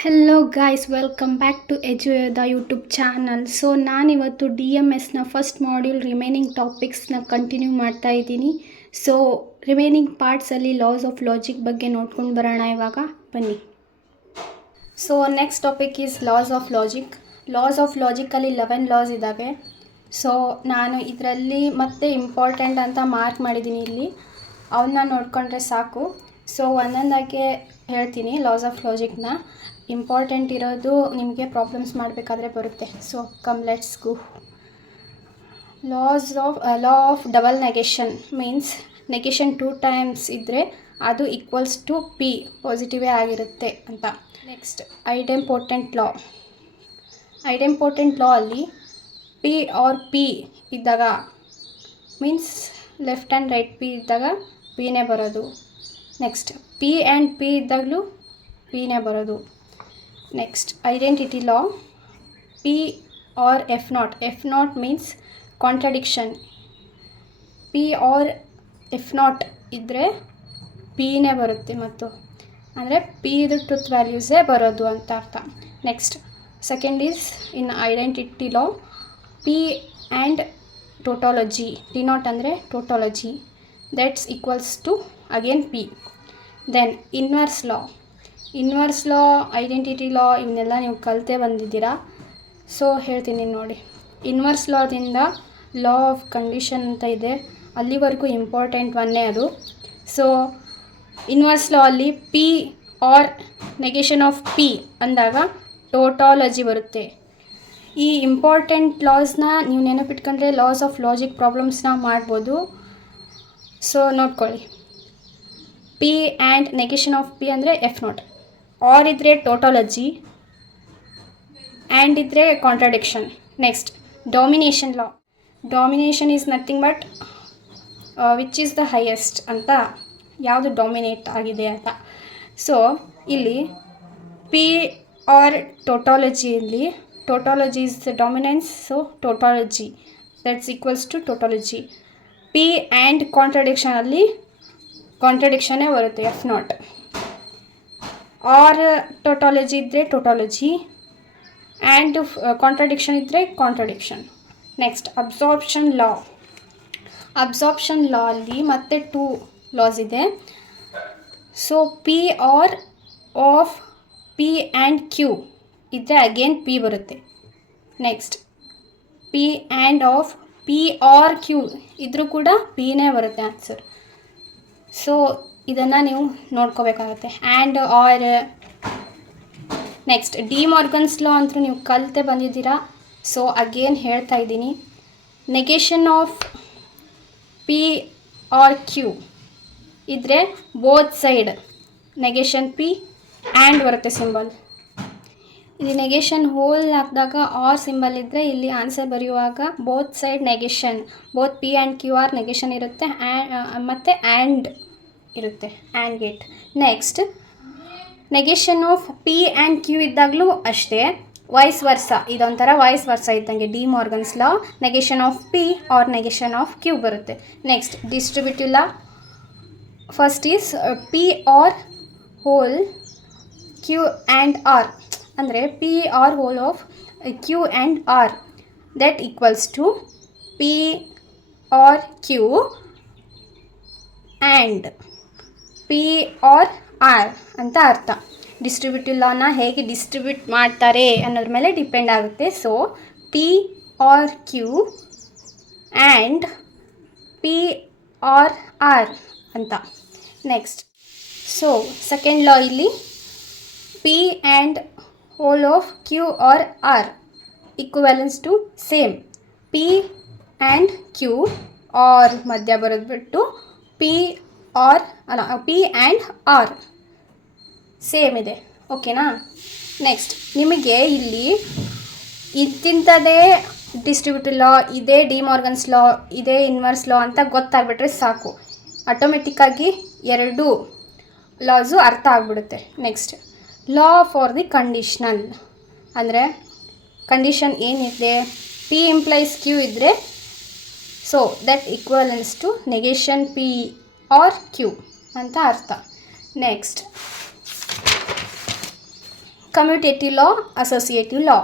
Hello guys, welcome back to Eduyoda YouTube channel. So ನಾನಿವತ್ತು DMSನ first module remaining ಟಾಪಿಕ್ಸ್ನ continue ಮಾಡ್ತಾ ಇದ್ದೀನಿ. ಸೊ ರಿಮೈನಿಂಗ್ ಪಾರ್ಟ್ಸಲ್ಲಿ ಲಾಸ್ ಆಫ್ ಲಾಜಿಕ್ ಬಗ್ಗೆ ನೋಡ್ಕೊಂಡು ಬರೋಣ. ಇವಾಗ ಬನ್ನಿ. So next topic is laws of logic. Laws of ಲಾಜಿಕಲ್ಲಿ 11 ಲಾಸ್ ಇದ್ದಾವೆ. ಸೊ ನಾನು ಇದರಲ್ಲಿ ಮತ್ತೆ ಇಂಪಾರ್ಟೆಂಟ್ ಅಂತ ಮಾರ್ಕ್ ಮಾಡಿದ್ದೀನಿ. ಇಲ್ಲಿ ಅವನ್ನ ನೋಡಿಕೊಂಡ್ರೆ ಸಾಕು. ಸೊ ಒಂದೊಂದಾಗೆ ಹೇಳ್ತೀನಿ. ಲಾಸ್ ಆಫ್ ಲಾಜಿಕ್ನ ಇಂಪಾರ್ಟೆಂಟ್ ಇರೋದು ನಿಮಗೆ ಪ್ರಾಬ್ಲಮ್ಸ್ ಮಾಡಬೇಕಾದ್ರೆ ಬರುತ್ತೆ. So come let's go. Law of double negation means negation 2 times ಇದ್ದರೆ ಅದು ಈಕ್ವಲ್ಸ್ ಟು ಪಿ, ಪಾಸಿಟಿವೇ ಆಗಿರುತ್ತೆ ಅಂತ. ನೆಕ್ಸ್ಟ್ ಐಡೆಂಪೋರ್ಟೆಂಟ್ ಲಾ. ಐಡೆಂಪೋರ್ಟೆಂಟ್ ಲಾ ಅಲ್ಲಿ ಪಿ ಆರ್ ಪಿ ಇದ್ದಾಗ means left and right P ಇದ್ದಾಗ ಪಿನೇ ಬರೋದು. ನೆಕ್ಸ್ಟ್ ಪಿ ಆ್ಯಂಡ್ ಪಿ ಇದ್ದಾಗಲೂ ಪಿನೇ ಬರೋದು. Next identity law. P or F not means contradiction. P or F not ಇದ್ದರೆ ಪಿನೇ ಬರುತ್ತೆ. ಮತ್ತು ಅಂದರೆ ಪಿ ಇದು ಟ್ರುತ್ ವ್ಯಾಲ್ಯೂಸೇ ಬರೋದು ಅಂತ ಅರ್ಥ. Next second is in identity law P and tautology. T nought ಅಂದರೆ tautology, that's equals to again P. Then inverse law, identity law ಇವನ್ನೆಲ್ಲ ನೀವು ಕಲಿತೇ ಬಂದಿದ್ದೀರಾ. ಸೊ ಹೇಳ್ತೀನಿ ನೋಡಿ. ಇನ್ವರ್ಸ್ ಲಾದಿಂದ ಲಾ ಆಫ್ ಕಂಡೀಷನ್ ಅಂತ ಇದೆ, ಅಲ್ಲಿವರೆಗೂ ಇಂಪಾರ್ಟೆಂಟ್ ಒನ್ನೇ ಅದು. ಸೊ ಇನ್ವರ್ಸ್ ಲಾ ಅಲ್ಲಿ P or negation of P ಅಂದಾಗ ಟೋಟಾಲಜಿ ಬರುತ್ತೆ. ಈ ಇಂಪಾರ್ಟೆಂಟ್ ಲಾಸ್ನ ನೀವು ನೆನಪಿಟ್ಕೊಂಡ್ರೆ ಲಾಸ್ ಆಫ್ ಲಾಜಿಕ್ ಪ್ರಾಬ್ಲಮ್ಸ್ನ ಮಾಡ್ಬೋದು. ಸೊ ನೋಡ್ಕೊಳ್ಳಿ. P and negation of P ಅಂದರೆ ಎಫ್ ನಾಟ್. ಆರ್ ಇದ್ದರೆ ಟೋಟಾಲಜಿ, ಆ್ಯಂಡ್ ಇದ್ದರೆ contradiction. Next domination law. Domination is nothing but which is the highest ಅಂತ, ಯಾವುದು ಡಾಮಿನೇಟ್ ಆಗಿದೆ ಅಂತ. ಸೊ ಇಲ್ಲಿ ಪಿ ಆರ್ ಟೋಟಾಲಜಿಯಲ್ಲಿ tautology is the dominance. So tautology that's equals to tautology. P and ಕಾಂಟ್ರಡಿಕ್ಷನಲ್ಲಿ ಕಾಂಟ್ರಡಿಕ್ಷನ್ನೇ ಬರುತ್ತೆ, ಎಫ್ ನಾಟ್. ಆರ್ ಟೋಟಾಲಜಿ ಇದ್ದರೆ ಟೋಟಾಲಜಿ, ಆ್ಯಂಡ್ ಕಾಂಟ್ರಡಿಕ್ಷನ್ ಇದ್ದರೆ contradiction. Next absorption law. Absorption law ಅಲ್ಲಿ ಮತ್ತೆ 2 ಲಾಸ್ ಇದೆ. So P or of P and Q ಇದ್ದರೆ again P ಬರುತ್ತೆ. Next P and of P or Q ಇದ್ರೂ ಕೂಡ ಪಿನೇ ಬರುತ್ತೆ ಆನ್ಸರ್. ಸೊ ಇದನ್ನು ನೀವು ನೋಡ್ಕೋಬೇಕಾಗತ್ತೆ. And or. Next De Morgan's law ಅಂತೂ ನೀವು ಕಲಿತೇ ಬಂದಿದ್ದೀರಾ. ಸೊ ಅಗೇನ್ ಹೇಳ್ತಾ ಇದ್ದೀನಿ. Negation of P or Q ಇದ್ದರೆ both side negation P and ಬರುತ್ತೆ ಸಿಂಬಲ್. ಇಲ್ಲಿ ನೆಗೆಷನ್ ಹೋಲ್ ಹಾಕಿದಾಗ ಆರ್ ಸಿಂಬಲ್ ಇದ್ದರೆ ಇಲ್ಲಿ ಆನ್ಸರ್ ಬರೆಯುವಾಗ both side negation, both P and Q or negation ಇರುತ್ತೆ, ಮತ್ತು ಆ್ಯಂಡ್ ಇರುತ್ತೆ, and gate. Next negation of P and Q ಇದ್ದಾಗಲೂ ಅಷ್ಟೇ ವಾಯ್ಸ್ ವರ್ಸ, ಇದೊಂಥರ ವಾಯ್ಸ್ ವರ್ಸ ಇದ್ದಂಗೆ. De Morgan's law negation of P or negation of Q ಬರುತ್ತೆ. Next distributive law. First is P or whole Q and or ಅಂದರೆ P or whole of Q and R that equals to P or Q and P or R ಅಂತ ಅರ್ಥ. Distributive ಲಾನ ಹೇಗೆ distribute ಮಾಡ್ತಾರೆ ಅನ್ನೋದ್ರ ಮೇಲೆ depend ಆಗುತ್ತೆ. So P or Q and P or R ಅಂತ. Next so second law ಇಲ್ಲಿ P and whole of Q or R equivalence to same. P and Q or ಮಧ್ಯ ಬರೋದು ಬಿಟ್ಟು ಪಿ ಆರ್ ಅಲ್ಲ, ಪಿ ಆ್ಯಂಡ್ ಆರ್ ಸೇಮ್ ಇದೆ. ಓಕೆನಾ. Next ನಿಮಗೆ ಇಲ್ಲಿ ಇಂತಿಂಥದ್ದೇ ಡಿಸ್ಟ್ರಿಬ್ಯೂಟಿವ್ ಲಾ, ಇದೇ ಡಿ ಮಾರ್ಗನ್ಸ್ ಲಾ, ಇದೇ ಇನ್ವರ್ಸ್ ಲಾ ಅಂತ ಗೊತ್ತಾಗ್ಬಿಟ್ರೆ ಸಾಕು. ಆಟೋಮೆಟಿಕ್ಕಾಗಿ 2 ಲಾಸು ಅರ್ಥ ಆಗಿಬಿಡುತ್ತೆ. Next law for the conditional ಅಂದರೆ ಕಂಡೀಷನ್ ಏನಿದೆ, ಪಿ ಇಂಪ್ಲೈಸ್ ಕ್ಯೂ ಇದ್ದರೆ so that equivalence to negation P or Q ಅಂತ ಅರ್ಥ. Next commutative law, associative law.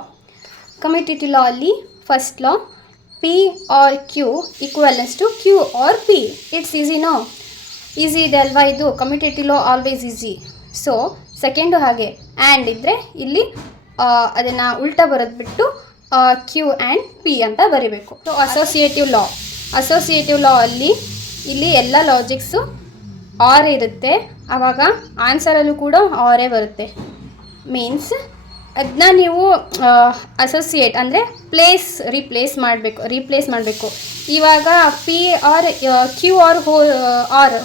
Commutative law ಅಲ್ಲಿ first law P or Q equivalents to Q or P. It's easy, no? Easy ಇದೆ ಅಲ್ವಾ ಇದು. Commutative ಲಾ always easy. So second ಹಾಗೆ and ಇದ್ದರೆ ಇಲ್ಲಿ ಅದನ್ನು ಉಲ್ಟಾ ಬರೆದ್ಬಿಟ್ಟು Q ಆ್ಯಂಡ್ P ಅಂತ ಬರೀಬೇಕು. ಸೊ ಅಸೋಸಿಯೇಟಿವ್ ಲಾ ಅಲ್ಲಿ ಇಲ್ಲಿ ಎಲ್ಲ ಲಾಜಿಕ್ಸು ಆರ್ ಇರುತ್ತೆ. ಆವಾಗ ಆನ್ಸರಲ್ಲೂ ಕೂಡ ಆರೇ ಬರುತ್ತೆ. ಮೀನ್ಸ್ ಅದನ್ನ ನೀವು ಅಸೋಸಿಯೇಟ್ ಅಂದರೆ ರೀಪ್ಲೇಸ್ ಮಾಡಬೇಕು. ಇವಾಗ P or Q or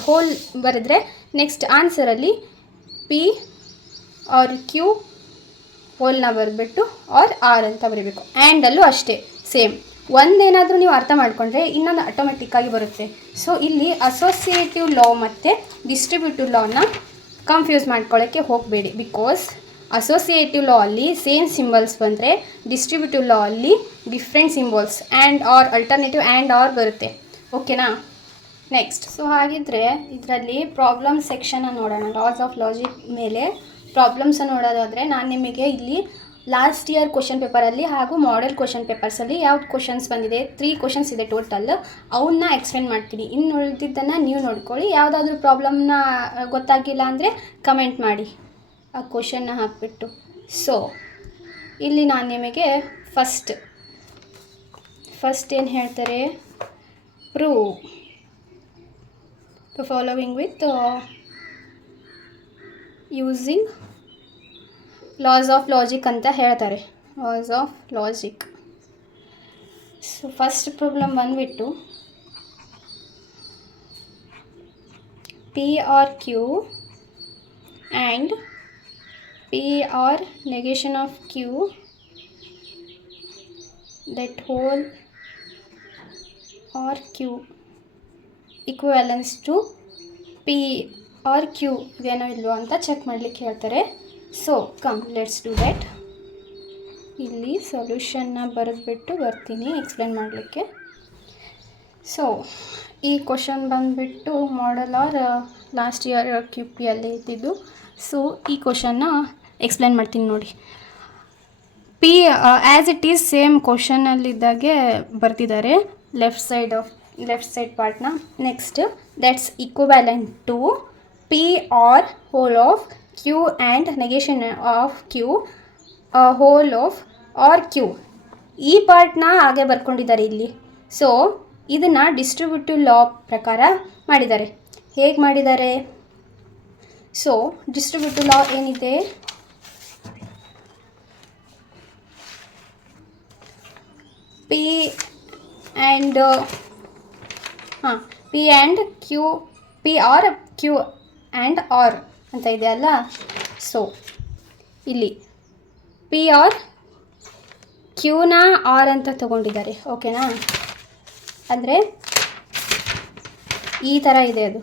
whole ಬರೆದ್ರೆ ನೆಕ್ಸ್ಟ್ ಆನ್ಸರಲ್ಲಿ P ಆರ್ Q ಹೋಲ್ನ ಬರೆದ್ಬಿಟ್ಟು ಆರ್ ಅಂತ ಬರೀಬೇಕು. ಆ್ಯಂಡಲ್ಲೂ ಅಷ್ಟೇ ಸೇಮ್. ಒಂದೇನಾದರೂ ನೀವು ಅರ್ಥ ಮಾಡಿಕೊಂಡ್ರೆ ಇನ್ನೊಂದು ಆಟೋಮೆಟಿಕ್ಕಾಗಿ ಬರುತ್ತೆ. ಸೊ ಇಲ್ಲಿ ಅಸೋಸಿಯೇಟಿವ್ ಲಾ ಮತ್ತು ಡಿಸ್ಟ್ರಿಬ್ಯೂಟಿವ್ ಲಾನ ಕನ್ಫ್ಯೂಸ್ ಮಾಡ್ಕೊಳ್ಳೋಕ್ಕೆ ಹೋಗಬೇಡಿ. ಬಿಕಾಸ್ ಅಸೋಸಿಯೇಟಿವ್ ಲಾ ಅಲ್ಲಿ ಸೇಮ್ ಸಿಂಬಲ್ಸ್ ಬಂದರೆ ಡಿಸ್ಟ್ರಿಬ್ಯೂಟಿವ್ ಲಾ ಅಲ್ಲಿ different symbols and or alternative and or ಬರುತ್ತೆ. ಓಕೆನಾ? ನೆಕ್ಸ್ಟ್ ಸೊ ಹಾಗಿದ್ದರೆ ಇದರಲ್ಲಿ ಪ್ರಾಬ್ಲಮ್ ಸೆಕ್ಷನ್ನ ನೋಡೋಣ. ಲಾಸ್ ಆಫ್ ಲಾಜಿಕ್ ಮೇಲೆ ಪ್ರಾಬ್ಲಮ್ಸನ್ನು ನೋಡೋದಾದರೆ ನಾನು ನಿಮಗೆ ಇಲ್ಲಿ ಲಾಸ್ಟ್ ಇಯರ್ ಕ್ವಶನ್ ಪೇಪರಲ್ಲಿ ಹಾಗೂ ಮಾಡೆಲ್ ಕ್ವಶನ್ ಪೇಪರ್ಸಲ್ಲಿ ಯಾವ್ದು ಕ್ವಶನ್ಸ್ ಬಂದಿದೆ 3 ಕ್ವಶನ್ಸ್ ಇದೆ ಟೋಟಲ್, ಅವನ್ನ ಎಕ್ಸ್ಪ್ಲೇನ್ ಮಾಡ್ತೀನಿ. ಇನ್ನು ಉಳಿದಿದ್ದನ್ನು ನೀವು ನೋಡ್ಕೊಳ್ಳಿ. ಯಾವುದಾದ್ರೂ ಪ್ರಾಬ್ಲಮ್ನ ಗೊತ್ತಾಗಿಲ್ಲ ಅಂದರೆ ಕಮೆಂಟ್ ಮಾಡಿ ಆ ಕ್ವಶನ್ನ ಹಾಕಿಬಿಟ್ಟು. ಸೊ ಇಲ್ಲಿ ನಾನು ನಿಮಗೆ ಫಸ್ಟ್ ಏನು ಹೇಳ್ತಾರೆ, prove the following with using loss of logic ಅಂತ ಹೇಳ್ತಾರೆ. Loss of logic. So first problem ಬಂದುಬಿಟ್ಟು P or Q and P or negation of Q, that whole or Q equivalence to P or Q ಇದೇನೋ ಇಲ್ವೋ ಅಂತ check ಮಾಡಲಿಕ್ಕೆ ಹೇಳ್ತಾರೆ. So come let's do that. ಇಲ್ಲಿ ಸೊಲ್ಯೂಷನ್ನ ಬರೆದ್ಬಿಟ್ಟು ಬರ್ತೀನಿ ಎಕ್ಸ್ಪ್ಲೇನ್ ಮಾಡಲಿಕ್ಕೆ. So ಈ ಕ್ವಶನ್ ಬಂದುಬಿಟ್ಟು ಮಾಡಲ್ ಆರ್ ಲಾಸ್ಟ್ ಇಯರ್ QP ಅಲ್ಲಿ ಇದ್ದಿದ್ದು. ಸೊ ಈ ಕ್ವಶನ್ನ ಎಕ್ಸ್ಪ್ಲೇನ್ ಮಾಡ್ತೀನಿ ನೋಡಿ. P as it is same ಕ್ವಶನಲ್ಲಿದ್ದಾಗೆ ಬರ್ತಿದ್ದಾರೆ ಲೆಫ್ಟ್ ಸೈಡ್ ಪಾರ್ಟ್ನ. Next that's equivalent to P or whole of Q and negation of Q whole of or Q. ಈ ಪಾರ್ಟ್ನ ಹಾಗೆ ಬರ್ಕೊಂಡಿದ್ದಾರೆ ಇಲ್ಲಿ. ಸೊ ಇದನ್ನು ಡಿಸ್ಟ್ರಿಬ್ಯೂಟಿವ್ ಲಾ ಪ್ರಕಾರ ಮಾಡಿದ್ದಾರೆ. ಹೇಗೆ ಮಾಡಿದ್ದಾರೆ? ಸೊ ಡಿಸ್ಟ್ರಿಬ್ಯೂಟಿವ್ ಲಾ ಏನಿದೆ, P and P or Q and or ಅಂತ ಇದೆ ಅಲ್ಲ. ಸೊ ಇಲ್ಲಿ P ಆರ್ Qನ ಆರ್ ಅಂತ ತಗೊಂಡಿದ್ದಾರೆ. ಓಕೆನಾ? ಅಂದರೆ ಈ ಥರ ಇದೆ. ಅದು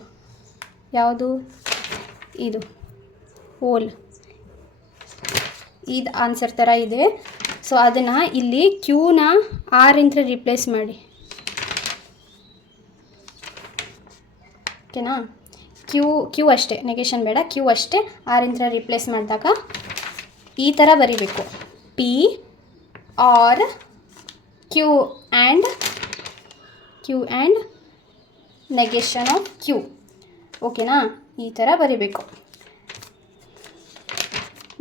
ಯಾವುದು? ಇದು ಹೋಲ್, ಇದು ಆನ್ಸರ್ ಥರ ಇದೆ. ಸೊ ಅದನ್ನು ಇಲ್ಲಿ Qನ ಆರ್ ಅಂತ ರಿಪ್ಲೇಸ್ ಮಾಡಿ. ಓಕೆನಾ? ಕ್ಯೂ ಅಷ್ಟೇ, ನೆಗೇಷನ್ ಬೇಡ, Q ಅಷ್ಟೇ ಆರ್ ಅಂತ ರಿಪ್ಲೇಸ್ ಮಾಡಿದಾಗ ಈ ಥರ ಬರೀಬೇಕು. P or Q and negation of Q. ಓಕೆನಾ? ಈ ಥರ ಬರೀಬೇಕು.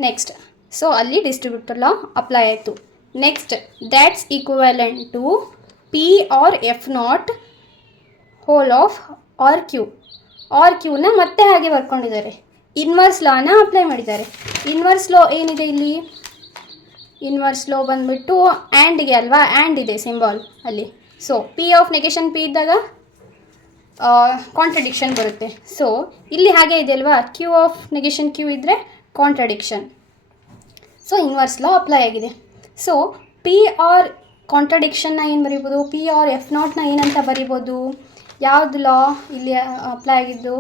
ನೆಕ್ಸ್ಟ್ ಸೊ ಅಲ್ಲಿ ಡಿಸ್ಟ್ರಿಬ್ಯೂಟಿವ್ ಲಾ ಅಪ್ಲೈ ಆಯಿತು. Next that's equivalent to P or F0 whole of or Qನ ಮತ್ತೆ ಹಾಗೆ ಬರ್ಕೊಂಡಿದ್ದಾರೆ. ಇನ್ವರ್ಸ್ ಲಾನ ಅಪ್ಲೈ ಮಾಡಿದ್ದಾರೆ. ಇನ್ವರ್ಸ್ ಲಾ ಏನಿದೆ ಇಲ್ಲಿ? ಇನ್ವರ್ಸ್ ಲಾ ಬಂದುಬಿಟ್ಟು ಆ್ಯಂಡ್ಗೆ ಅಲ್ವಾ, ಆ್ಯಂಡ್ ಇದೆ ಸಿಂಬಾಲ್ ಅಲ್ಲಿ. So P of negation P ಇದ್ದಾಗ ಕಾಂಟ್ರಡಿಕ್ಷನ್ ಬರುತ್ತೆ. ಸೊ ಇಲ್ಲಿ ಹಾಗೆ ಇದೆ ಅಲ್ವಾ, Q ಆಫ್ ನೆಗೇಷನ್ Q ಇದ್ದರೆ ಕಾಂಟ್ರಡಿಕ್ಷನ್. ಸೊ ಇನ್ವರ್ಸ್ ಲಾ ಅಪ್ಲೈ ಆಗಿದೆ. ಸೊ P ಆರ್ ಕಾಂಟ್ರಡಿಕ್ಷನ್ನ ಏನು ಬರೀಬೋದು? P ಆರ್ F0ನ ಏನಂತ ಬರೀಬೋದು? ಯಾವುದು ಲಾ ಇಲ್ಲಿ ಅಪ್ಲೈ ಆಗಿದ್ದು?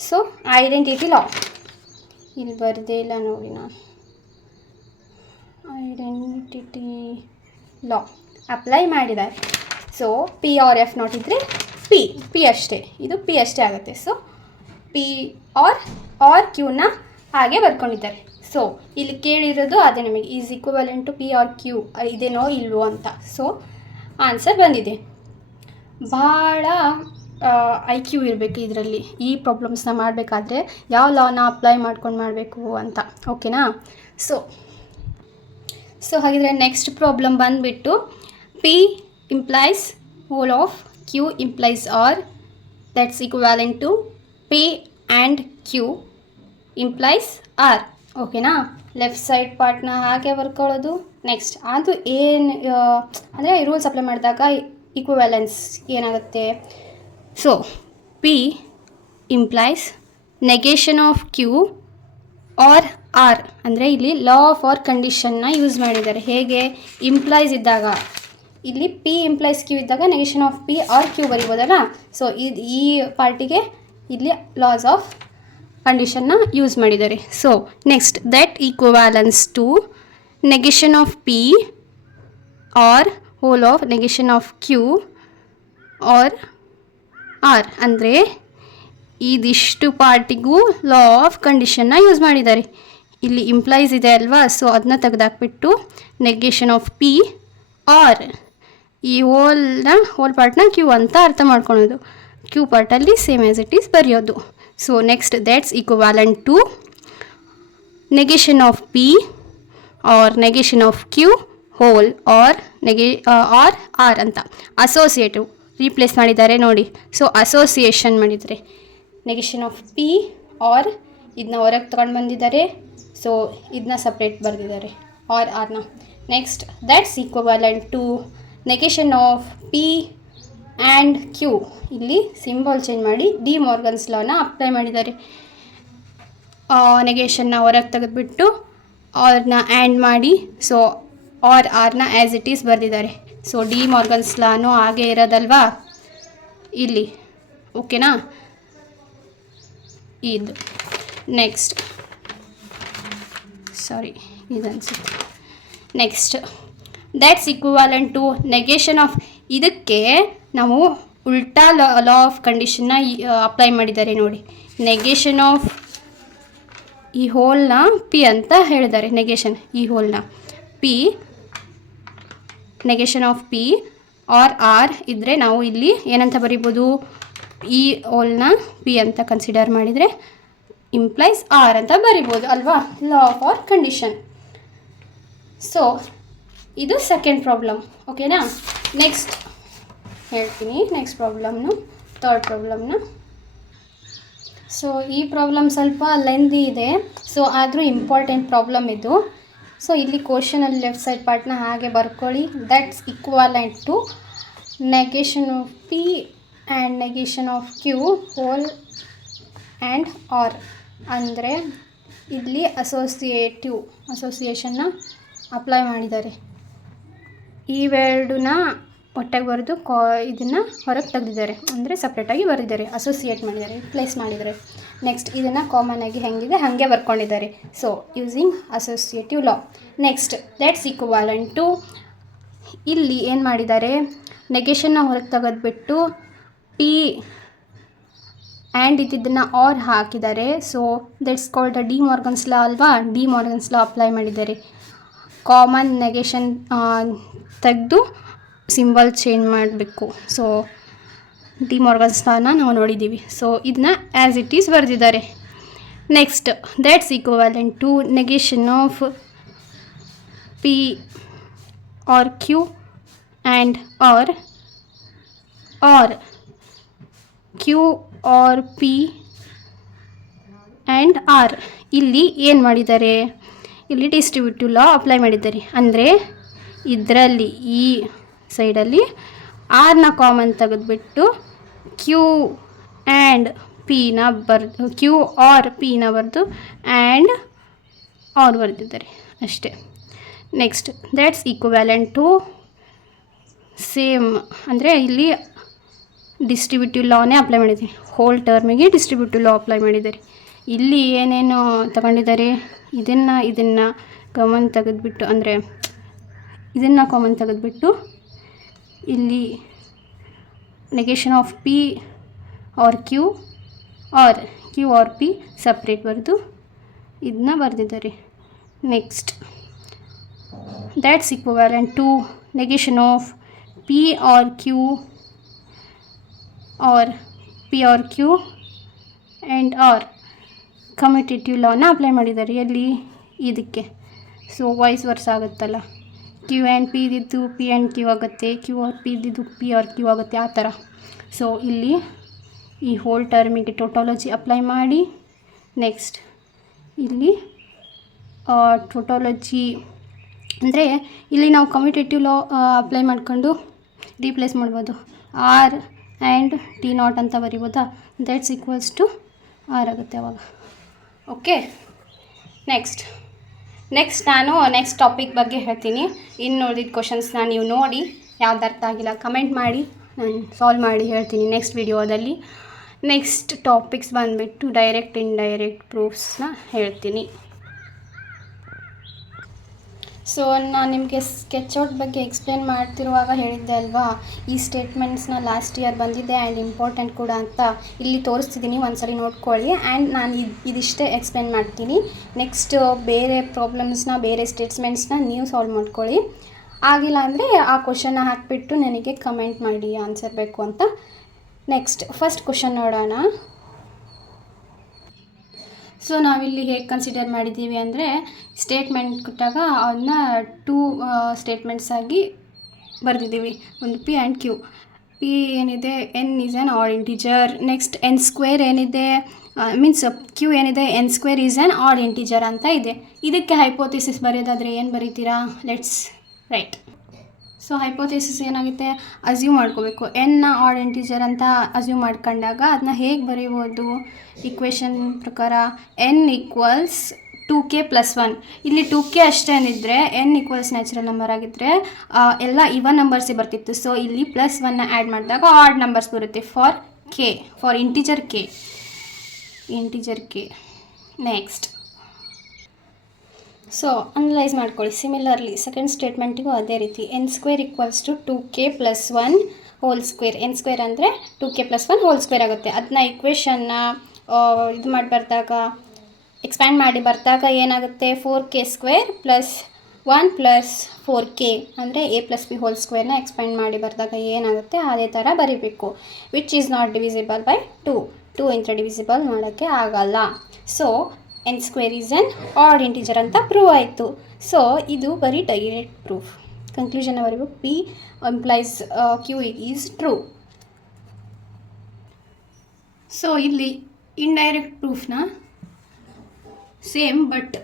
ಸೊ ಐಡೆಂಟಿಟಿ ಲಾ. ಇಲ್ಲಿ ಬರದೇ ಇಲ್ಲ ನೋಡಿ, ನಾನು ಐಡೆಂಟಿಟಿ ಲಾ ಅಪ್ಲೈ ಮಾಡಿದ್ದಾರೆ. ಸೊ P ಆರ್ F0 ಇದ್ದರೆ P ಅಷ್ಟೇ, ಇದು P ಅಷ್ಟೇ ಆಗುತ್ತೆ. ಸೊ P ಆರ್ Qನ ಹಾಗೆ ಬರ್ಕೊಂಡಿದ್ದಾರೆ. ಸೊ ಇಲ್ಲಿ ಕೇಳಿರೋದು ಅದೇ ನಮಗೆ is equivalent to P or Q ಇದೇನೋ ಇಲ್ವೋ ಅಂತ. ಸೊ ಆನ್ಸರ್ ಬಂದಿದೆ. ಭಾಳ ಐ ಕ್ಯೂ ಇರಬೇಕು ಇದರಲ್ಲಿ, ಈ ಪ್ರಾಬ್ಲಮ್ಸ್ನ ಮಾಡಬೇಕಾದ್ರೆ ಯಾವ ಲಾನ ಅಪ್ಲೈ ಮಾಡ್ಕೊಂಡು ಮಾಡಬೇಕು ಅಂತ. ಓಕೆನಾ? ಸೊ ಹಾಗಿದ್ರೆ ನೆಕ್ಸ್ಟ್ ಪ್ರಾಬ್ಲಮ್ ಬಂದುಬಿಟ್ಟು P implies whole of Q implies R that's equivalent to P and Q implies R. ಓಕೆನಾ? ಲೆಫ್ಟ್ ಸೈಡ್ ಪಾರ್ಟ್ನ ಹಾಗೆ ಬರ್ಕೊಳ್ಳೋದು. ನೆಕ್ಸ್ಟ್ ಅದು ಏನು ಅಂದರೆ ರೂಲ್ಸ್ ಅಪ್ಲೈ ಮಾಡಿದಾಗ ಈಕ್ವಿವ್ಯಾಲೆನ್ಸ್ ಏನಾಗುತ್ತೆ? So P implies negation of Q or R, ಅಂದರೆ ಇಲ್ಲಿ ಲಾ ಆಫ್ ಆರ್ ಕಂಡೀಷನ್ನ ಯೂಸ್ ಮಾಡಿದ್ದಾರೆ. ಹೇಗೆ? ಇಂಪ್ಲೈಸ್ ಇದ್ದಾಗ ಇಲ್ಲಿ ಪಿ ಇಂಪ್ಲೈಸ್ ಕ್ಯೂ ಇದ್ದಾಗ negation of P or Q ಬರಿಬೋದಲ್ಲ. ಸೊ ಈ ಪಾರ್ಟಿಗೆ ಇಲ್ಲಿ ಲಾಸ್ ಆಫ್ ಕಂಡೀಷನ್ನ ಯೂಸ್ ಮಾಡಿದ್ದಾರೆ. So next that equivalence to negation of P or whole of negation of Q or R, ಅಂದರೆ ಇದಿಷ್ಟು ಪಾರ್ಟಿಗೂ ಲಾ ಆಫ್ ಕಂಡೀಷನ್ನ ಯೂಸ್ ಮಾಡಿದ್ದಾರೆ. ಇಲ್ಲಿ ಇಂಪ್ಲೈಸ್ ಇದೆ ಅಲ್ವಾ, ಸೊ ಅದನ್ನ ತೆಗೆದಾಕ್ಬಿಟ್ಟು ನೆಗೇಷನ್ ಆಫ್ ಪಿ ಆರ್ ಈ ಹೋಲ್ ಪಾರ್ಟ್ನ ಕ್ಯೂ ಅಂತ ಅರ್ಥ ಮಾಡ್ಕೊಳೋದು. ಕ್ಯೂ ಪಾರ್ಟಲ್ಲಿ ಸೇಮ್ ಆ್ಯಸ್ ಇಟ್ ಈಸ್ ಬರೆಯೋದು. So next that's equivalent to negation of P or negation of Q whole or R ಅಂತ ಅಸೋಸಿಯೇಟಿವ್ ರೀಪ್ಲೇಸ್ ಮಾಡಿದ್ದಾರೆ ನೋಡಿ. ಸೊ ಅಸೋಸಿಯೇಷನ್ ಮಾಡಿದ್ದಾರೆ. ನೆಗೇಷನ್ ಆಫ್ ಪಿ ಆರ್ ಇದನ್ನ ಹೊರಗೆ ತೊಗೊಂಡು ಬಂದಿದ್ದಾರೆ. ಸೊ ಇದನ್ನ ಸಪ್ರೇಟ್ ಬರೆದಿದ್ದಾರೆ ಆರ್ನ. Next that's equivalent to negation of P and Q, ಇಲ್ಲಿ ಸಿಂಬಲ್ ಚೇಂಜ್ ಮಾಡಿ ಡಿ ಮಾರ್ಗನ್ಸ್ ಲಾನ ಅಪ್ಲೈ ಮಾಡಿದ್ದಾರೆ. ನೆಗೇಷನ್ನ ಹೊರಗೆ ತೆಗೆದುಬಿಟ್ಟು ಆರ್ನ ಆ್ಯಂಡ್ ಮಾಡಿ ಸೊ ಆರ್ನ ಆ್ಯಸ್ ಇಟ್ ಈಸ್ ಬರೆದಿದ್ದಾರೆ. ಸೊ ಡಿ ಮಾರ್ಗನ್ಸ್ ಲಾನು ಹಾಗೆ ಇರೋದಲ್ವಾ ಇಲ್ಲಿ. ಓಕೆನಾ? ಇದು ನೆಕ್ಸ್ಟ್ ಇದನ್ಸುತ್ತೆ. Next that's equivalent to negation of, ಇದಕ್ಕೆ ನಾವು ಉಲ್ಟಾ ಲಾ ಆಫ್ ಕಂಡೀಷನ್ನ ಅಪ್ಲೈ ಮಾಡಿದ್ದಾರೆ ನೋಡಿ. ನೆಗೇಷನ್ ಆಫ್ ಈ ಹೋಲ್ನ ಪಿ ಅಂತ ಹೇಳಿದ್ದಾರೆ. ನೆಗೇಷನ್ ಈ ಹೋಲ್ನ P, negation of P or R ಇದ್ದರೆ ನಾವು ಇಲ್ಲಿ ಏನಂತ ಬರಿಬೋದು? ಈ ಹೋಲ್ನ ಪಿ ಅಂತ ಕನ್ಸಿಡರ್ ಮಾಡಿದರೆ ಇಂಪ್ಲೈಸ್ ಆರ್ ಅಂತ ಬರಿಬೋದು ಅಲ್ವಾ, law of or condition. So ಇದು ಸೆಕೆಂಡ್ ಪ್ರಾಬ್ಲಮ್. ಓಕೆನಾ? ನೆಕ್ಸ್ಟ್ ಹೇಳ್ತೀನಿ ನೆಕ್ಸ್ಟ್ ಪ್ರಾಬ್ಲಮ್ನು, ಥರ್ಡ್ ಪ್ರಾಬ್ಲಮ್ನ. ಸೊ ಈ ಪ್ರಾಬ್ಲಮ್ ಸ್ವಲ್ಪ ಲೆಂದಿ ಇದೆ, ಸೊ ಆದರೂ ಇಂಪಾರ್ಟೆಂಟ್ ಪ್ರಾಬ್ಲಮ್ ಇದು. ಸೊ ಇಲ್ಲಿ ಕ್ವಶನಲ್ಲಿ ಲೆಫ್ಟ್ ಸೈಡ್ ಪಾರ್ಟ್ನ ಹಾಗೆ ಬರ್ಕೊಳ್ಳಿ. That's equivalent to negation of P and negation of Q hole and or, ಅಂದರೆ ಇಲ್ಲಿ ಅಸೋಸಿಯೇಷನ್ನ ಅಪ್ಲೈ ಮಾಡಿದ್ದಾರೆ. ಇವೆರಡನ್ನ ಒಟ್ಟಿಗೆ ಬರೆದು ಇದನ್ನು ಹೊರಗೆ ತೆಗೆದಿದ್ದಾರೆ, ಅಂದರೆ ಸಪ್ರೇಟಾಗಿ ಬರೆದಿದ್ದಾರೆ, ಅಸೋಸಿಯೇಟ್ ಮಾಡಿದ್ದಾರೆ, ರಿಪ್ಲೇಸ್ ಮಾಡಿದ್ದಾರೆ. ನೆಕ್ಸ್ಟ್ ಇದನ್ನು ಕಾಮನ್ ಆಗಿ ಹೆಂಗಿದೆ ಹಾಗೆ ಬರ್ಕೊಂಡಿದ್ದಾರೆ. So using associative law. Next that's equivalent to, ಇಲ್ಲಿ ಏನು ಮಾಡಿದ್ದಾರೆ? ನೆಗೇಷನ್ನ ಹೊರಗೆ ತೆಗೆದುಬಿಟ್ಟು ಪಿ ಆ್ಯಂಡ್ ಇದನ್ನು ಆರ್ ಹಾಕಿದ್ದಾರೆ. So that's called De Morgan's law ಅಲ್ವಾ, ಡಿ ಮಾರ್ಗನ್ಸ್ ಲಾ ಅಪ್ಲೈ ಮಾಡಿದ್ದಾರೆ. ಕಾಮನ್ ನೆಗೇಷನ್ ತೆಗೆದು ಸಿಂಬಲ್ ಚೇಂಜ್ ಮಾಡಬೇಕು. ಸೊ ಡಿ ಮಾರ್ಗನ್ಸ್ ಲಾನ ನಾವು ನೋಡಿದ್ದೀವಿ. ಸೊ ಇದನ್ನ ಆ್ಯಸ್ ಇಟ್ ಈಸ್ ಬರೆದಿದ್ದಾರೆ. Next that's equivalent to negation of P or Q and R Q or P and R. ಇಲ್ಲಿ ಏನು ಮಾಡಿದ್ದಾರೆ? ಇಲ್ಲಿ ಡಿಸ್ಟ್ರಿಬ್ಯೂಟಿವ್ ಲಾ ಅಪ್ಲೈ ಮಾಡಿದ್ದಾರೆ. ಅಂದರೆ ಇದರಲ್ಲಿ ಈ ಸೈಡಲ್ಲಿ ಆರ್ನ ಕಾಮನ್ ತೆಗೆದುಬಿಟ್ಟು ಕ್ಯೂ ಆ್ಯಂಡ್ ಪಿನ ಬರೆದು ಕ್ಯೂ ಆರ್ ಪಿನ ಬರೆದು ಆ್ಯಂಡ್ ಆರ್ ಬರೆದಿದ್ದಾರೆ ಅಷ್ಟೇ. Next that's equivalent to same, ಅಂದರೆ ಇಲ್ಲಿ ಡಿಸ್ಟ್ರಿಬ್ಯೂಟಿವ್ ಲಾನೇ ಅಪ್ಲೈ ಮಾಡಿದ್ದಾರೆ. ಹೋಲ್ ಟರ್ಮಿಗೆ ಡಿಸ್ಟ್ರಿಬ್ಯೂಟಿವ್ ಲಾ ಅಪ್ಲೈ ಮಾಡಿದ್ದಾರೆ. ಇಲ್ಲಿ ಏನೇನು ತಗೊಂಡಿದ್ದಾರೆ? ಇದನ್ನು ಕಾಮನ್ ತೆಗೆದುಬಿಟ್ಟು, ಅಂದರೆ ಇದನ್ನು ಕಾಮನ್ ತೆಗೆದುಬಿಟ್ಟು ಇಲ್ಲಿ negation of P or Q or P separate ಬರೆದು ಇದನ್ನ ಬರೆದಿದ್ದಾರೆ. Next, that's equivalent to negation of P or Q or P or Q and R. Commutative ಲಾನ ಅಪ್ಲೈ ಮಾಡಿದ್ದಾರೆ ಎಲ್ಲಿ ಇದಕ್ಕೆ. ಸೊ ವಾಯ್ಸ್ ವರ್ಸ್ ಆಗುತ್ತಲ್ಲ, ಕ್ಯೂ ಆ್ಯಂಡ್ ಪಿ ಇದ್ದಿದ್ದು P and Q ಆಗುತ್ತೆ, ಕ್ಯೂ ಆರ್ ಪಿ ಇದ್ದಿದ್ದು ಪಿ ಆರ್ ಕ್ಯೂ ಆಗುತ್ತೆ, ಆ ಥರ. ಸೊ ಇಲ್ಲಿ ಈ ಹೋಲ್ ಟರ್ಮಿಗೆ ಟೋಟಾಲಜಿ ಅಪ್ಲೈ ಮಾಡಿ, ನೆಕ್ಸ್ಟ್ ಇಲ್ಲಿ ಟೋಟಾಲಜಿ ಅಂದರೆ ಇಲ್ಲಿ ನಾವು ಕಮ್ಯುಟೇಟಿವ್ ಲಾ ಅಪ್ಲೈ ಮಾಡ್ಕೊಂಡು ರೀಪ್ಲೇಸ್ ಮಾಡ್ಬೋದು. ಆರ್ ಆ್ಯಂಡ್ ಟಿ ನಾಟ್ ಅಂತ ಬರಿಬೋದಾ, ದಟ್ಸ್ ಈಕ್ವಲ್ಸ್ ಟು ಆರ್ ಆಗುತ್ತೆ ಅವಾಗ. ಓಕೆ, ನೆಕ್ಸ್ಟ್ ನಾನು ನೆಕ್ಸ್ಟ್ ಟಾಪಿಕ್ ಬಗ್ಗೆ ಹೇಳ್ತೀನಿ. ಇನ್ನು ನೋಡಿದ ಕ್ವಶನ್ಸ್ನ ನೀವು ನೋಡಿ ಯಾವ್ದು ಅರ್ಥ ಆಗಿಲ್ಲ ಕಮೆಂಟ್ ಮಾಡಿ, ನಾನು ಸಾಲ್ವ್ ಮಾಡಿ ಹೇಳ್ತೀನಿ ನೆಕ್ಸ್ಟ್ ವಿಡಿಯೋದಲ್ಲಿ. ನೆಕ್ಸ್ಟ್ ಟಾಪಿಕ್ಸ್ ಬಂದುಬಿಟ್ಟು ಡೈರೆಕ್ಟ್ ಇಂಡೈರೆಕ್ಟ್ ಪ್ರೂಫ್ಸ್ನ ಹೇಳ್ತೀನಿ. ಸೊ ನಾನು ನಿಮಗೆ ಸ್ಕೆಚ್ ಔಟ್ ಬಗ್ಗೆ ಎಕ್ಸ್ಪ್ಲೇನ್ ಮಾಡ್ತಿರುವಾಗ ಹೇಳಿದ್ದೆ ಅಲ್ವಾ, ಈ ಸ್ಟೇಟ್ಮೆಂಟ್ಸ್ನ ಲಾಸ್ಟ್ ಇಯರ್ ಬಂದಿದೆ ಆ್ಯಂಡ್ ಇಂಪಾರ್ಟೆಂಟ್ ಕೂಡ ಅಂತ ಇಲ್ಲಿ ತೋರಿಸ್ತಿದ್ದೀನಿ, ಒಂದ್ಸರಿ ನೋಡ್ಕೊಳ್ಳಿ. ಆ್ಯಂಡ್ ನಾನು ಇದಿಷ್ಟೇ ಎಕ್ಸ್ಪ್ಲೇನ್ ಮಾಡ್ತೀನಿ. ನೆಕ್ಸ್ಟ್ ಬೇರೆ ಪ್ರಾಬ್ಲಮ್ಸ್ನ, ಬೇರೆ ಸ್ಟೇಟ್ಮೆಂಟ್ಸ್ನ ನೀವು ಸಾಲ್ವ್ ಮಾಡ್ಕೊಳ್ಳಿ. ಆಗಿಲ್ಲ ಅಂದರೆ ಆ ಕ್ವಶನ್ನ ಹಾಕಿಬಿಟ್ಟು ನನಗೆ ಕಮೆಂಟ್ ಮಾಡಿ ಆನ್ಸರ್ ಬೇಕು ಅಂತ. ನೆಕ್ಸ್ಟ್ ಫಸ್ಟ್ ಕ್ವಶನ್ ನೋಡೋಣ. ಸೊ ನಾವಿಲ್ಲಿ ಹೇಗೆ ಕನ್ಸಿಡರ್ ಮಾಡಿದ್ದೀವಿ ಅಂದರೆ, ಸ್ಟೇಟ್ಮೆಂಟ್ ಕೊಟ್ಟಾಗ ಅದನ್ನ 2 ಸ್ಟೇಟ್ಮೆಂಟ್ಸ್ ಆಗಿ ಬರೆದಿದ್ದೀವಿ. ಒಂದು ಪಿ ಆ್ಯಂಡ್ ಕ್ಯೂ. ಪಿ ಏನಿದೆ, N is an odd integer. Next N square ಏನಿದೆ, ಮೀನ್ಸ್ ಕ್ಯೂ ಏನಿದೆ, N square is an odd integer ಅಂತ ಇದೆ. ಇದಕ್ಕೆ ಹೈಪೋಥಿಸಿಸ್ ಬರೆಯೋದಾದರೆ ಏನು ಬರೀತೀರಾ? Let's write. ಸೊ ಹೈಪೋಥಿಸಿಸ್ ಏನಾಗುತ್ತೆ, ಅಸ್ಯೂಮ್ ಮಾಡ್ಕೋಬೇಕು. ಎನ್ನ ಆಡ್ ಇಂಟಿಜರ್ ಅಂತ ಅಸ್ಯೂಮ್ ಮಾಡ್ಕೊಂಡಾಗ ಅದನ್ನ ಹೇಗೆ ಬರೀಬೋದು? ಇಕ್ವೇಷನ್ ಪ್ರಕಾರ ಎನ್ ಈಕ್ವಲ್ಸ್ 2k + 1. ಇಲ್ಲಿ 2k ಅಷ್ಟೇನಿದ್ರೆ, ಎನ್ ಈಕ್ವಲ್ಸ್ ನ್ಯಾಚುರಲ್ ನಂಬರ್ ಆಗಿದ್ದರೆ ಎಲ್ಲ ಇವನ್ ನಂಬರ್ಸೇ ಬರ್ತಿತ್ತು. ಸೊ ಇಲ್ಲಿ +1ನ ಆ್ಯಡ್ ಮಾಡಿದಾಗ ಆಡ್ ನಂಬರ್ಸ್ ಬರುತ್ತೆ for K, for integer K. Next so analyse ಮಾಡ್ಕೊಳ್ಳಿ. ಸಿಮಿಲರ್ಲಿ ಸೆಕೆಂಡ್ ಸ್ಟೇಟ್ಮೆಂಟಿಗೂ ಅದೇ ರೀತಿ. N square equals to 2k + 1 whole square. N square ಅಂದರೆ 2k + 1 ಹೋಲ್ ಸ್ಕ್ವೇರ್ ಆಗುತ್ತೆ. ಅದನ್ನ ಇಕ್ವೇಷನ್ನ ಇದು ಮಾಡಿ ಬರ್ದಾಗ, ಎಕ್ಸ್ಪ್ಯಾಂಡ್ ಮಾಡಿ ಬರ್ದಾಗ ಏನಾಗುತ್ತೆ, 4k² + 1 + 4k ಅಂದರೆ a + b ಹೋಲ್ ಸ್ಕ್ವೇರ್ನ ಎಕ್ಸ್ಪ್ಯಾಂಡ್ ಮಾಡಿ ಬರ್ದಾಗ ಏನಾಗುತ್ತೆ ಅದೇ ಥರ ಬರೀಬೇಕು. Which is not divisible by 2 ಇಂಥ ಡಿವಿಸಿಬಲ್ ಮಾಡೋಕ್ಕೆ ಆಗಲ್ಲ. So N square is an odd integer ಅಂತ ಪ್ರೂವ್ ಆಯಿತು. ಸೊ ಇದು ಬರೀ ಡೈರೆಕ್ಟ್ ಪ್ರೂಫ್. ಕನ್ಕ್ಲೂಷನ್ವರೆಗೂ P implies Q is true. So ಇಲ್ಲಿ ಇಂಡೈರೆಕ್ಟ್ ಪ್ರೂಫ್ನ ಸೇಮ್ ಬಟ್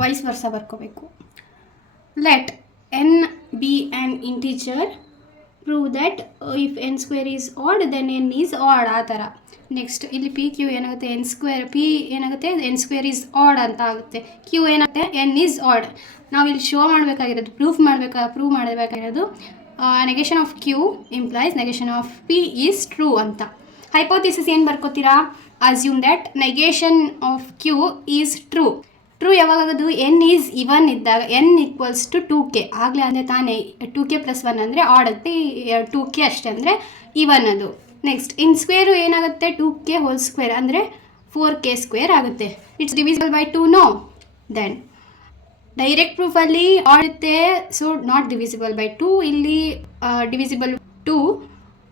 ವೈಸ್ ವರ್ಸ ಬರ್ಕೋಬೇಕು. Let N be an integer, prove that if N square is odd then N is odd, ಆ ಥರ. Next ಇಲ್ಲಿ P Q ಏನಾಗುತ್ತೆ, N square P ಏನಾಗುತ್ತೆ, N square is add ಅಂತ ಆಗುತ್ತೆ. Q ಏನಾಗುತ್ತೆ, N is add. ನಾವು ಇಲ್ಲಿ ಶೋ ಮಾಡಬೇಕಾಗಿರೋದು, ಪ್ರೂವ್ ಮಾಡಬೇಕಾಗಿರೋದು negation of Q implies negation of P is true ಅಂತ. ಹೈಪೋಥಿಸಿಸ್ ಏನು ಬರ್ಕೋತೀರಾ? Assume that negation of Q is true. True ಯಾವಾಗದು? ಎನ್ ಈಸ್ ಇವನ್ ಇದ್ದಾಗ, ಎನ್ ಈಕ್ವಲ್ಸ್ ಟು 2k. ಆಗಲೇ ಅಂದರೆ ತಾನೇ 2k + 1 ಅಂದರೆ ಆಡ್ ಆಗುತ್ತೆ, 2k ಅಷ್ಟೇ ಅಂದರೆ ಇವನ್ ಅದು. ನೆಕ್ಸ್ಟ್ ಇನ್ ಸ್ಕ್ವೇರು ಏನಾಗುತ್ತೆ, 2k ಹೋಲ್ ಸ್ಕ್ವೇರ್ ಅಂದರೆ 4k² ಆಗುತ್ತೆ. It's divisible by 2 no. Then direct ಪ್ರೂಫಲ್ಲಿ ಆಡುತ್ತೆ, ಸೊ ನಾಟ್ ಡಿವಿಸಿಬಲ್ ಬೈ 2. ಇಲ್ಲಿ ಡಿವಿಸಿಬಲ್ 2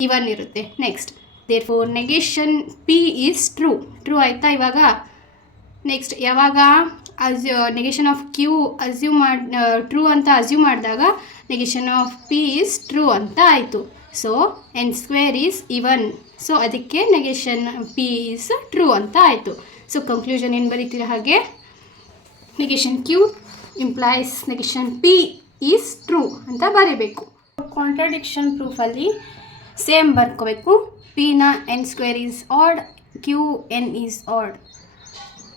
ಇವನ್ ಇರುತ್ತೆ. Next therefore negation P is true ಆಯಿತಾ ಇವಾಗ. ನೆಕ್ಸ್ಟ್ ಯಾವಾಗ negation of Q assume true ಅಂತ ಅಸ್ಯೂಮ್ ಮಾಡಿದಾಗ negation of P is true ಅಂತ ಆಯಿತು. So N square is even, so ಅದಕ್ಕೆ ನೆಗೇಷನ್ ಪಿ ಈಸ್ ಟ್ರೂ ಅಂತ ಆಯಿತು. ಸೊ ಕನ್ಕ್ಲೂಷನ್ ಏನು ಬರೀತೀರ ಹಾಗೆ, negation Q implies negation P is true ಅಂತ ಬರೀಬೇಕು. ಕಾಂಟ್ರಾಡಿಕ್ಷನ್ ಪ್ರೂಫಲ್ಲಿ ಸೇಮ್ ಬರ್ಕೋಬೇಕು. ಪಿನ N square is odd, Q N is odd.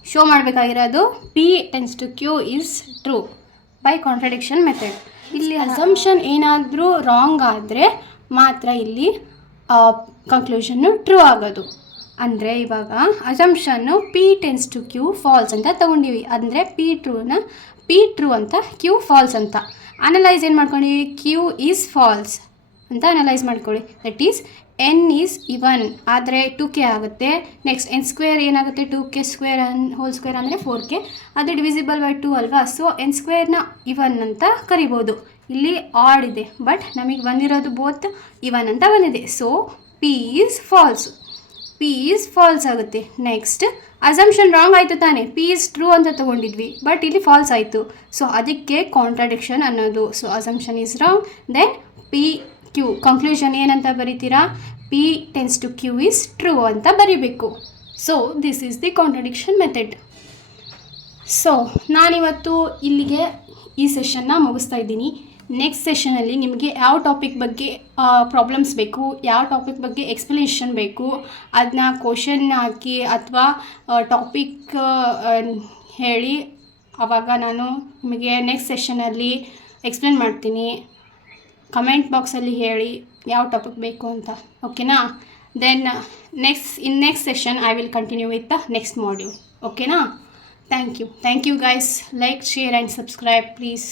Show ಮಾಡಬೇಕಾಗಿರೋದು P tends to Q is true by contradiction method. ಇಲ್ಲಿ ಅಸಂಪ್ಷನ್ ಏನಾದರೂ ರಾಂಗ್ ಆದರೆ ಮಾತ್ರ ಇಲ್ಲಿ ಕನ್ಕ್ಲೂಷನ್ನು ಟ್ರೂ ಆಗೋದು. ಅಂದರೆ ಇವಾಗ ಅಸಂಪ್ಷನ್ನು P tends to Q false ಅಂತ ತೊಗೊಂಡಿವಿ, ಅಂದರೆ ಪಿ ಟ್ರೂ ಅಂತ ಕ್ಯೂ ಫಾಲ್ಸ್ ಅಂತ. ಅನಲೈಸ್ ಏನು ಮಾಡ್ಕೊಂಡಿವಿ, ಕ್ಯೂ ಈಸ್ ಫಾಲ್ಸ್ ಅಂತ ಅನಲೈಸ್ ಮಾಡ್ಕೊಳ್ಳಿ. ದಟ್ ಈಸ್ ಎನ್ ಈಸ್ ಇವನ್ ಆದರೆ 2k ಆಗುತ್ತೆ. ನೆಕ್ಸ್ಟ್ ಎನ್ ಸ್ಕ್ವೇರ್ ಏನಾಗುತ್ತೆ, 2k ಸ್ಕ್ವೇರ್ ಹೋಲ್ ಸ್ಕ್ವೇರ್ ಅಂದರೆ 4k, ಅದು ಡಿವಿಸಿಬಲ್ ಬೈ 2 ಅಲ್ವಾ. ಸೊ ಎನ್ ಸ್ಕ್ವೇರ್ನ ಇವನ್ ಅಂತ ಕರಿಬೋದು. ಇಲ್ಲಿ ಆಡ್ ಇದೆ ಬಟ್ ನಮಗೆ ಬಂದಿರೋದು ಬೋತ್ ಇವನ್ ಅಂತ ಬಂದಿದೆ. So P is false, P is false ಆಗುತ್ತೆ. ನೆಕ್ಸ್ಟ್ ಅಸಂಪ್ಷನ್ ರಾಂಗ್ ಆಯಿತು ತಾನೆ, ಪಿ ಈಸ್ ಟ್ರೂ ಅಂತ ತೊಗೊಂಡಿದ್ವಿ ಬಟ್ ಇಲ್ಲಿ ಫಾಲ್ಸ್ ಆಯಿತು. ಸೊ ಅದಕ್ಕೆ ಕಾಂಟ್ರಡಿಕ್ಷನ್ ಅನ್ನೋದು. So assumption is wrong. Then P Q conclusion ಏನಂತ ಬರೀತೀರಾ, P tends to Q is true ಅಂತ ಬರೀಬೇಕು. So this is the contradiction method. So ನಾನಿವತ್ತು ಇಲ್ಲಿಗೆ ಈ ಸೆಷನ್ನ ಮುಗಿಸ್ತಾ ಇದ್ದೀನಿ. ನೆಕ್ಸ್ಟ್ ಸೆಷನಲ್ಲಿ ನಿಮಗೆ ಯಾವ ಟಾಪಿಕ್ ಬಗ್ಗೆ ಪ್ರಾಬ್ಲಮ್ಸ್ ಬೇಕು, ಯಾವ ಟಾಪಿಕ್ ಬಗ್ಗೆ ಎಕ್ಸ್ಪ್ಲನೇಷನ್ ಬೇಕು, ಅದನ್ನ ಕ್ವಶನ್ ಹಾಕಿ ಅಥವಾ ಟಾಪಿಕ್ ಹೇಳಿ ಆವಾಗ ನಾನು ನಿಮಗೆ ನೆಕ್ಸ್ಟ್ ಸೆಷನಲ್ಲಿ ಎಕ್ಸ್ಪ್ಲೇನ್ ಮಾಡ್ತೀನಿ. ಕಮೆಂಟ್ ಬಾಕ್ಸಲ್ಲಿ ಹೇಳಿ ಯಾವ ಟಾಪಿಕ್ ಬೇಕು ಅಂತ, ಓಕೆನಾ. Then next session I will continue with the next module, ಓಕೆನಾ. Thank you guys. Like, share and subscribe please.